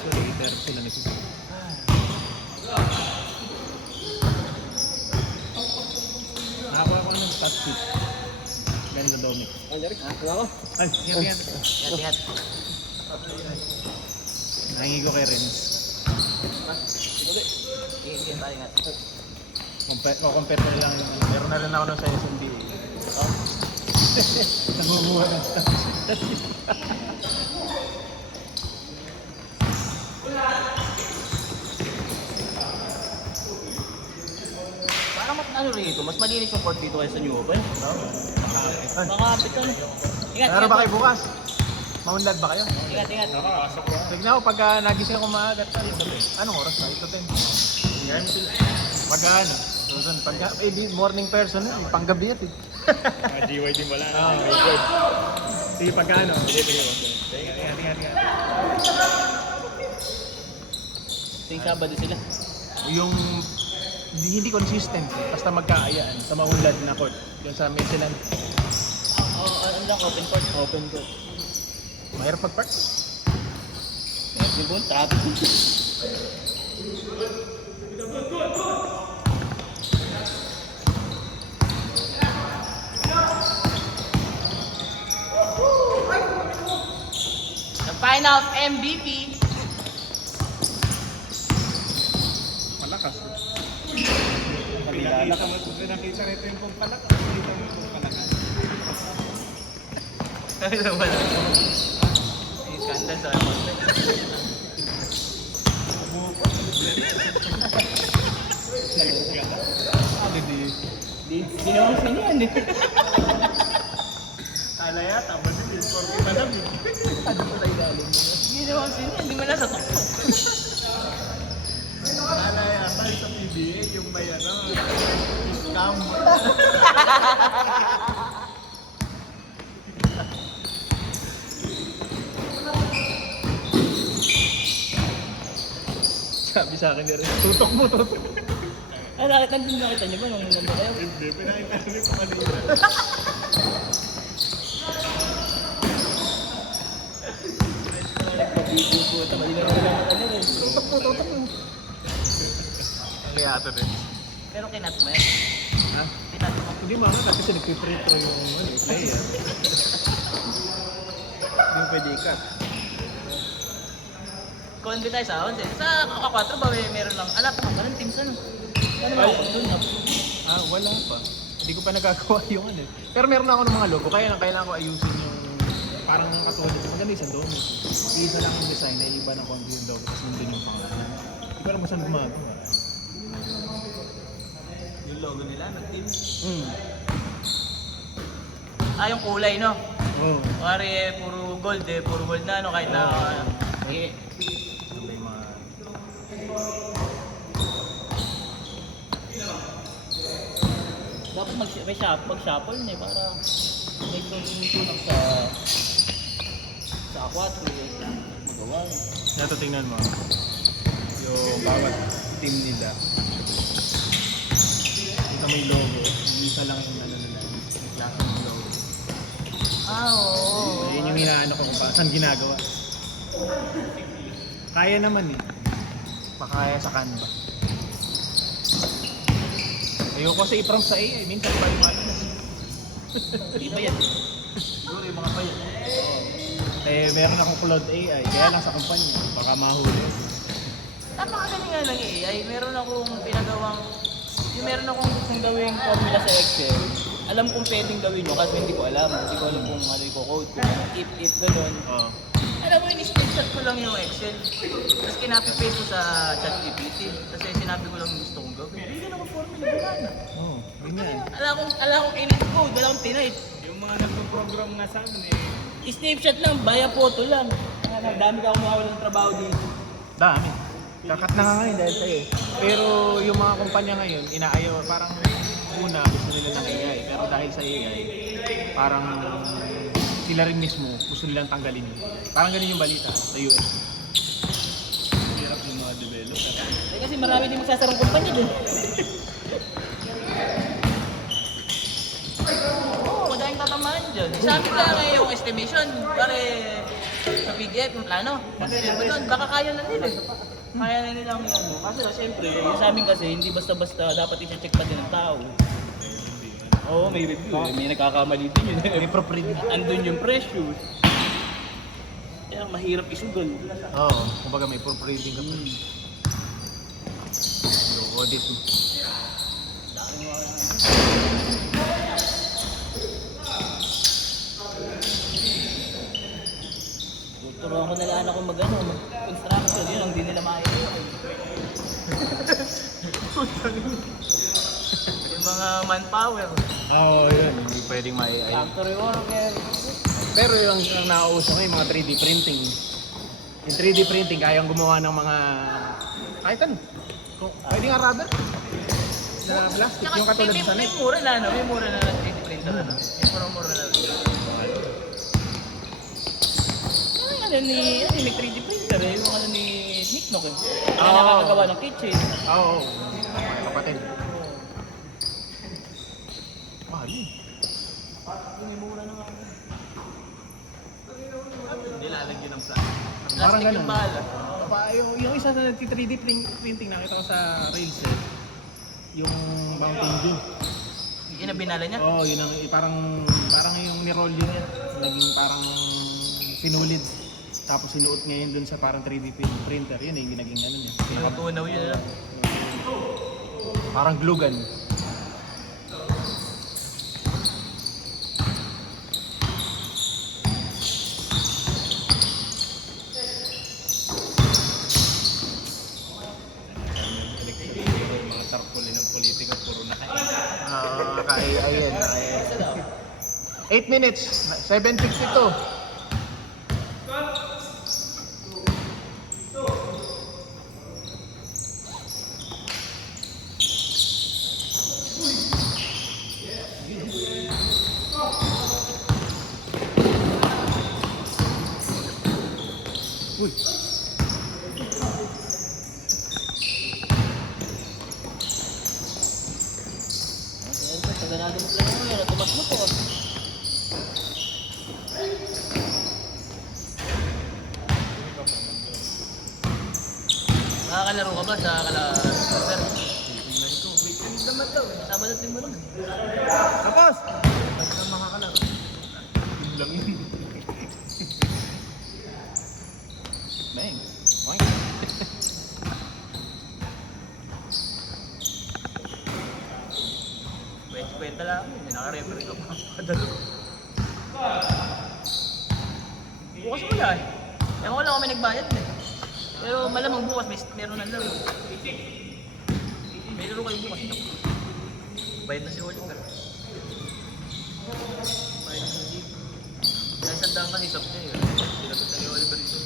sorry, 30 sila nagsusunod. Nakakuha ko ng top seat. Ganda Domi. Anjari, ako. Ay, yan. Ingat. Nahingi ko kay Renz. Uli. Sige, tayo ingat. Compare na lang yung meron na rin ako nun sa SMB. Namumuha ng top seat. Parang ano rin ito, mas malinis yung court dito kaysa sa New Open. Makapit ka na. Ingat, Pero ba kayo bukas? Maunlad ba kayo? Ingat. Tignan ko, pagka nagising ako maagat tayo. Anong oras na? Ito 10. Yan sila. Pagka ano? Susan, pagka morning person, panggabi yan eh. GY din wala. Sige, pagka ano? Ingat. Ingat. Ting Sabado sila. Yung hindi consistent eh. Basta magkaayaan sa maunlad na court. Yung sa Michelin. Ano lang, open court. Open court. Mahirap pag-park. Di ba? Traffic. The finals MVP. Malakas. Pinakita mo ito. Pinakita rito yung pong palak. Pinakita mo yung pong palakas. Ay, wala. Iskandal sa ako. Di naman sinyan eh. Kala yata, basta din. Porque madam eh. Ano pala ilalim mo? Di naman sinyan, di mo nasa tukto. Kala yata sa PBA yung may ano, scam. Sabi sa akin ni Ren, tutok mo. Nandun nakita niyo ba nung nandun kayo? Hindi, pinakita rin ko kanina. Nagpabigyo po. Mali na naman ang ano rin. Tutok mo. Ang kaya ito rin. Pero kinat mo yan. Ha? Kinat mo. Hindi maangat kasi nagpipretro yung player. Hindi pwede ikat. Kundi tayo sa Once. Sa Kaka 4 ba meron lang? Alam ko ba ng teams ano? Ano ba ako dun? Wala pa. Hindi ko pa nagagawa yung ano. Pero meron na ako ng mga logo. Kaya lang kailangan ko ayusin yung parang katulad. Maganda yung sa Domi. Isa lang yung design na iba ng konti yung logo. Tapos nandun yung pangalan. Hindi ko alam kung saan gumagawa. Yung logo nila ng team. Hmm. Yung kulay no? Oo. Pare puro gold eh. Puro gold na ano kahit na... eh, Ano ba yung mga... dapat mag-shuffle na eh para may tunog sa aquat magawa eh. Ito tingnan mo. Yung bawat team nila. Ito may logo. Isa lang yung ano nila. May klase ng logo. Oo. Yun yung hinaano ko kung saan ginagawa. Kaya naman eh. Makaya sa Canva. Ayoko kasi i-prompt sa AI. Minsan pa yung matas. Di ba yan? Siguro yung mga payo. Meron akong Claude AI. Kaya lang sa kumpanya. Baka mahuli. Napakadali nga lang AI. Meron akong pinagawang... Yung meron akong gustong gawing formula sa Excel. Alam kong pwedeng gawin nyo kasi hindi ko alam. Hindi ko alam kung ano yung code kung if, gano'n. Oo. Alam mo, in-screenshot ko lang yung Excel. Tapos kinapi-paste ko sa ChatGPT. Kasi sinabi ko lang yung gusto kong gawin. Hindi na ako formula. Wala na. Oo. Ganyan. Alam kong init code. Wala akong tinype. Yung mga nagpo-program nga sa amin eh. Snapshot lang, baya photo lang. Dami ka akong mawala ng trabaho dito. Dami. Kakat na nga ngayon dahil sa'yo. Pero yung mga kumpanya ngayon, inaayaw. Parang una gusto nila ng AI. Pero dahil sa AI, parang sila rin mismo gusto nilang tanggalin yun. Parang ganun yung balita sa US. Hirap yung mga developer. Kasi marami din magsasarang kumpanya dun. Oo, madaming tatamaan dyan. Sabi ko lang yung estimation, pare sa PDF yung plano. Kasi doon, baka kaya na nila. Kaya na nila ang ano. Kasi siyempre, yung sa amin kasi, hindi basta-basta dapat i-check pa din ng tao. Oo, may review eh. May nagkakamali din yun. May proofreading. Andun yung pressure. Kaya mahirap isugal. Oo, kumbaga may proofreading ka pa. Yung audit mo. Turuan ko na lang ako mag-construction. Yun ang di nila makikita. Yung mga manpower. Oo, yun. Hindi pwedeng mai-ay. Factory worker. Pero yung ang nauuso ngayon, mga 3D printing. Yung 3D printing, kayang gumawa ng mga... Kahit ano. Pwede nga rubber. Na plastic, yung katulad sa may net. mura na, no? May mura na ng 3D printer, ano? May mura na. Ano may 3D printer eh. Yung ano ni Nick Nock eh. Kaya nakakagawa ng kitchen. Oo, mga kapatid. Mahal yun. May mura na nga. Nilalagyan ng Plastic Parang ganun. yung bahala. Yung isa na 3D printing nakita ko sa Rails eh. Yung Mountain Dew. Yun ang binala niya? Oo, yun ang parang yung ni-roll yun yan. Naging parang pinulid. Tapos sinuot ngayon dun sa parang 3D printer. Yun yung naging ano niya. Pinatunaw yun, ano? Parang glue gun. Mga tarpaulin ng politika, puro nakain. Ayan. 8 minutes. 7:52. Uy. Taganado mo lang mo yun. Tumas mo to. Nakakalaro ka ba sa Super? Tingnan ko. Weekend naman daw eh. Sabado at linggo lang. Tapos. Basta makakalaro. Yun lang yun. Bang. Boing. Kwenta lang. Hindi naka-referee ka pa. Kadalo. Bukas mo yan. Ewan ko lang kung may nagbayad eh. Pero malamang bukas meron na lang. May laro kayo bukas. Bayad na si Oliver. Bayad na si Jeep. Dahil sandaan kasi sab niya yun. Sinagot na ni Oliver ito.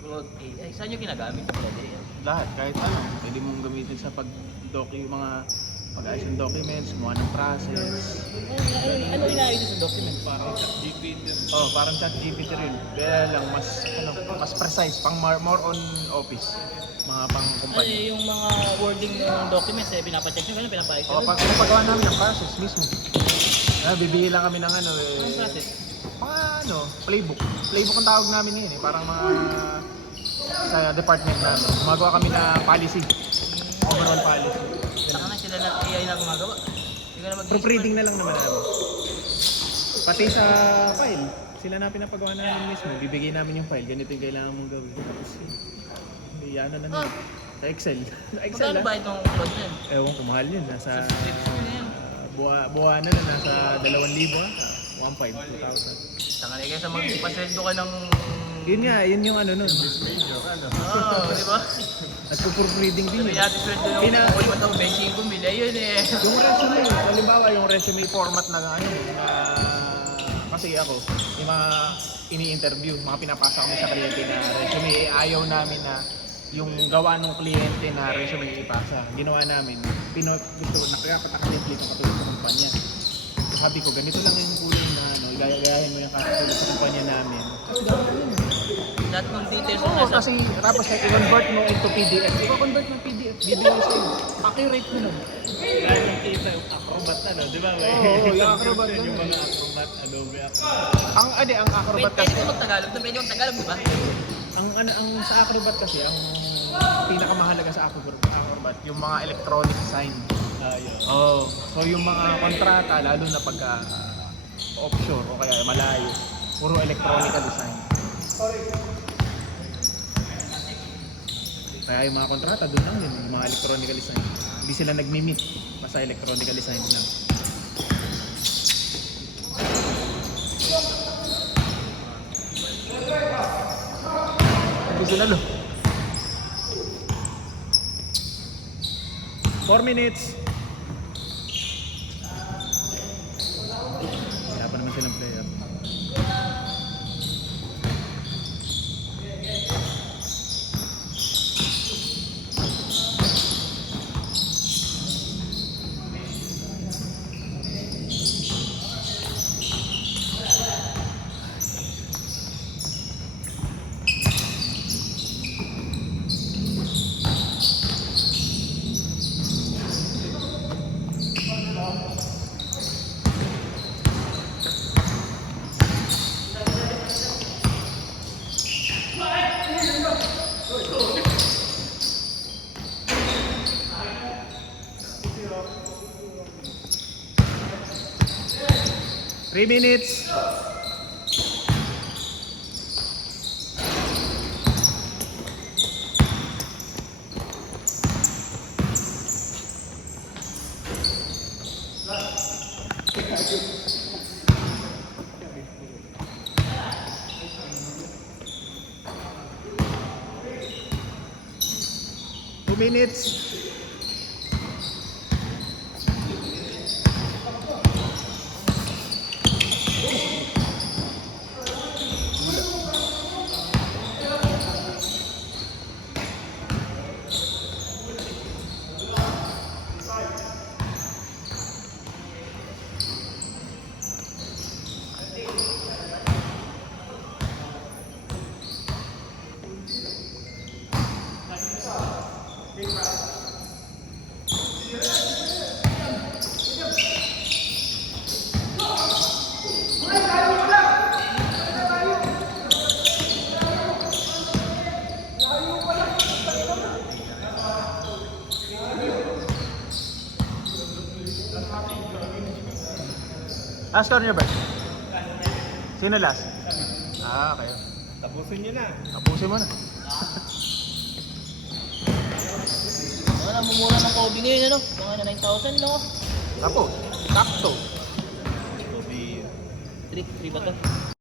Cloud AI. Saan yung ginagamit yung Cloud AI? Lahat, kahit ano. Pwede mong gamitin sa pag-document, mga pag-ayos ng documents, gumawa ng process. Ano inaayos sa document? Parang chat GPT. Oh, parang chat GPT rin. Kaya lang mas precise, pang more on office, mga pang Ano kumpanya. yung mga wording ng documents eh, pinapacheck nyo, ganun, pinapaayos O, nyo. pag pinapagawa namin ng process mismo. Bibili lang kami ng ano Anong process? mga playbook. Playbook ang tawag namin ngayon eh. Parang mga sa department namin. Gumagawa kami na policy. Overall policy. Saka na sila ng AI na gumagawa. Hindi ka na mag Proofreading na lang naman namin. Pati sa file, sila na pinapagawa namin mismo. Bibigay namin yung file, ganito yung kailangan mong gawin. Tapos yun, ano na naman. Sa Excel. Sa Excel Magkano ba itong cloud na yun? Ewan ko, mahal yun. Nasa Subscription na yun. buwan na nasa 2,000 ah. 1,500, 2,000. Saka na kaysa magpasweldo ka ng... Yun nga, yun yung ano nun. Oo, di ba? At proofreading din Sabi yun. natin sweldo ng Pina- kung ito, 25 mil, ayun eh. Yung resume, halimbawa yung resume format na ano, na kasi ako, yung mga ini-interview, mga pinapasa kami sa kliyente na resume, ayaw namin na yung gawa ng kliyente na resume ipasa. Ginawa namin, gusto nakakapag-template ng katulad sa kumpanya. So sabi ko, ganito lang yung kulay na igagayahin mo yung katulad sa kumpanya namin. Kasi gano'n yun. Lahat ng details Oo, na nasa... kasi tapos i-convert mo into PDF. I-convert ng PDF, bibigay sa'yo. Accurate mo nun. Kaya nakita yung Acrobat na, no? Di ba? May Oo, yung isang Acrobat version, na yung yun. mga Acrobat, Adobe Acrobat. Ang Acrobat Pwede kasi, ko mag-Tagalog. Pwede kong Tagalog, di ba? ang sa Acrobat kasi, ang pinakamahalaga sa Acrobat, yung mga electronic sign. Yun. Oh, so yung mga kontrata, lalo na pagka offshore o kaya malayo, puro electronic design. Kaya yung mga kontrata doon lang yun, yung mga electronic design. Hindi sila nagmi-meet, basta electronic design lang. Hindi sila lo. 4 minutes. Kaya pa naman silang player. Three minutes. Two minutes. Last score niyo ba? Sino last? Ah, kayo. Tapusin nyo na. Tapusin mo na. Mga namumura ng Kobe ngayon, ano? Mga na 9,000, no? Tapos. Sakto. Ito, 3 ba to?